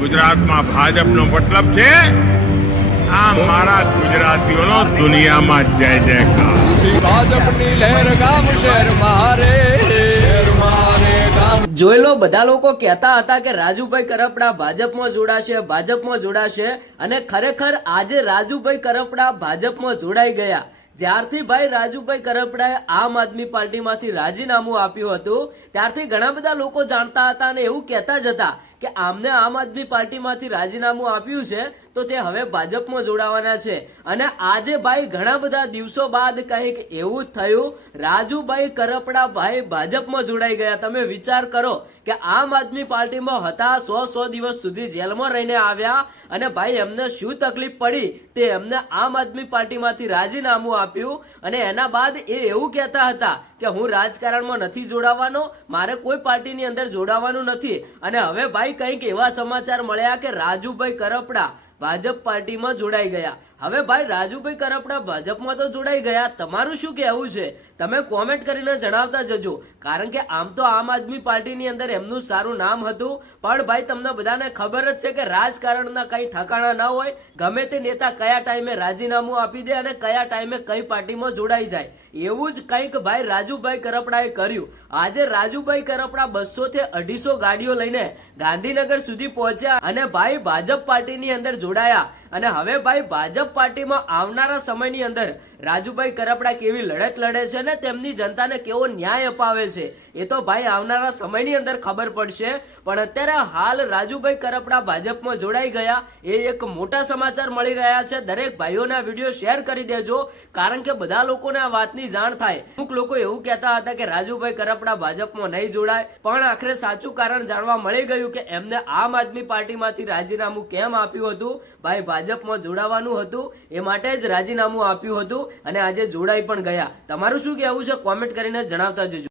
ગુજરાતમાં ભાજપનો મતલબ છે આ મારા ગુજરાતીઓનો દુનિયામાં જય જયકાર. ભાજપની લહેર ગામ શહેર મારે ગામ. જોઈ લો, બધા લોકો કહેતા હતા કે રાજુભાઈ કરપડા ભાજપમાં જોડાશે અને ખરેખર આજે રાજુભાઈ કરપડા ભાજપમાં જોડાઈ ગયા. જ્યારથી ભાઈ રાજુભાઈ કરપડાએ આમ આદમી પાર્ટીમાંથી રાજીનામું આપ્યું હતું ત્યારથી ઘણા બધા લોકો જાણતા હતા અને એવું કહેતા જ હતા કે આમને આમ આદમી પાર્ટીમાંથી રાજીનામું આપ્યું છે તો તે હવે ભાજપમાં જોડાવાના છે. અને આજે ભાઈ ઘણા બધા દિવસો બાદ કંઈક એવું જ થયું, રાજુભાઈ કરપડા ભાઈ ભાજપમાં જોડાઈ ગયા. તમે વિચાર કરો કે આમ આદમી પાર્ટીમાં હતા, 100 દિવસ સુધી જેલમાં રહીને આવ્યા અને ભાઈ એમને શું તકલીફ પડી તે એમને આમ આદમી પાર્ટીમાંથી રાજીનામું આપ્યું અને એના બાદ એ એવું કહેતા હતા કે હું રાજકારણમાં નથી જોડાવાનો, મારે કોઈ પાર્ટીની અંદર જોડાવાનું નથી. અને હવે ભાઈ કંઈક એવા સમાચાર મળ્યા કે રાજુભાઈ કરપડા ભાજપ પાર્ટીમાં જોડાઈ ગયા. હવે ભાઈ રાજુભાઈ કરપડા ભાજપમાં તો જોડાઈ ગયા, તમારું શું કહેવું છે તમે કોમેન્ટ કરીને જણાવતા જજો. કારણ કે આમ તો આમ આદમી પાર્ટીની અંદર એમનું સારું નામ હતું, પણ ભાઈ તમને બધાને ખબર જ છે કે રાજકારણના કઈ ઠકાણા ના હોય, ગમે તે નેતા કયા ટાઈમે રાજીનામું આપી દે અને કયા ટાઈમે કઈ પાર્ટીમાં જોડાઈ જાય. એવું જ કંઈક ભાઈ રાજુભાઈ કરપડાએ કર્યું. આજે રાજુભાઈ કરપડા 200 થી 250 ગાડીઓ લઈને ગાંધીનગર સુધી પહોંચ્યા અને ભાઈ ભાજપ પાર્ટીની અંદર જોડાયા. અને હવે ભાઈ ભાજપ પાર્ટીમાં આવનારા સમયની અંદર રાજુભાઈ કરપડા કેવી લડત લડે છે ને તેમની જનતાને કેવો ન્યાય અપાવે છે એ તો ભાઈ આવનારા સમયની અંદર ખબર પડશે. પણ અત્યારે હાલ રાજુભાઈ કરપડા ભાજપમાં જોડાઈ ગયા એ એક મોટા સમાચાર મળી રહ્યા છે. દરેક ભાઈઓને આ વિડીયો શેર કરી દેજો, કારણ કે બધા લોકોને આ વાતની જાણ થાય. અમુક લોકો એવું કહેતા હતા કે રાજુભાઈ કરપડા ભાજપમાં નહીં જોડાય, પણ આખરે સાચું કારણ જાણવા મળી ગયું કે એમને આમ આદમી પાર્ટીમાંથી રાજીનામું કેમ આપ્યું હતું. ભાઈ ભાજપમાં જોડાવાનું હતું એ માટે જ રાજીનામું આપ્યું હતું અને આજે જોડાઈ પણ ગયા. તમારું શું કહેવું છે કોમેન્ટ કરીને જણાવતા જજો.